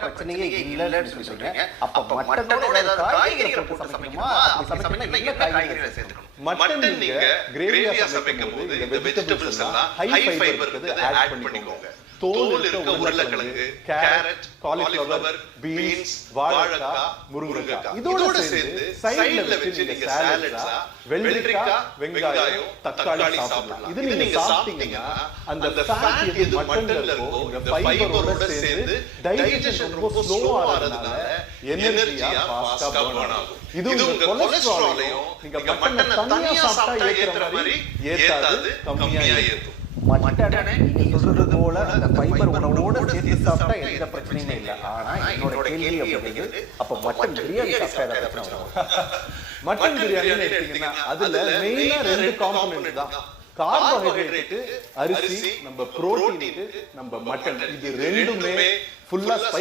பிரச்சனையே இல்லைன்னு சொல்றீங்க. அப்ப மட்டனோட ஏதாவது காய்கறிகளை போட்டு சமைக்கணுமா? அப்படி சமைக்கணும்னா என்ன காய்கறிகளை சேர்த்துக்கணும்? மட்டன் நீங்க கிரேவியா சமைக்கும் போது இந்த வெஜிடபிள்ஸ் எல்லாம் ஹை ஃபைபர் இருக்குது ஆட் பண்ணிக்கோங்க. தோல் இருக்க உருளைக்கிழங்கு, கேரட், காலிஃப்ளவர், பீன்ஸ், வாழைக்காய், முருங்கைக்காய் இதோட சேர்த்து சைடுல வச்சு நீங்க சாலட்ஸா வெள்ளரிக்காய், வெங்காயம், தக்காளி சாப்பிடலாம். இது நீங்க சாப்பிட்டீங்கன்னா அந்த ஃபேட் இது மட்டன்ல இருக்கும் இந்த ஃபைபரோட சேர்ந்து டைஜஷன் ரொம்ப ஸ்லோவா ஆறதுனால எனர்ஜியா ஃபாஸ்டா பர்ன் ஆகும். இது உங்க கொலஸ்ட்ராலையும் நீங்க மட்டனை தனியா சாப்பிட்டா ஏத்துற மாதிரி ஏத்தாது, கம்மியா ஏத்தும். மட்டனை நீங்க சொல்றது போல அந்த ஃபைபர் உணவோட சேர்த்து சாப்பிட்டா எந்த பிரச்சனையும் இல்லை. ஆனா என்னோட கேள்வி அப்படிங்கிறது, அப்ப மட்டன் பிரியாணி சாப்பிட்டா ஏதாவது பிரச்சனை வரும்? மட்டன் பிரியாணி எடுத்தீங்கன்னா அதுல மெயினா 2 காம்போனன்ட் தான். கார்போஹைட்ரேட் அரிசி, நம்ம புரோட்டீன் நம்ம மட்டன், இது ரெண்டுமே ஃபுல்லா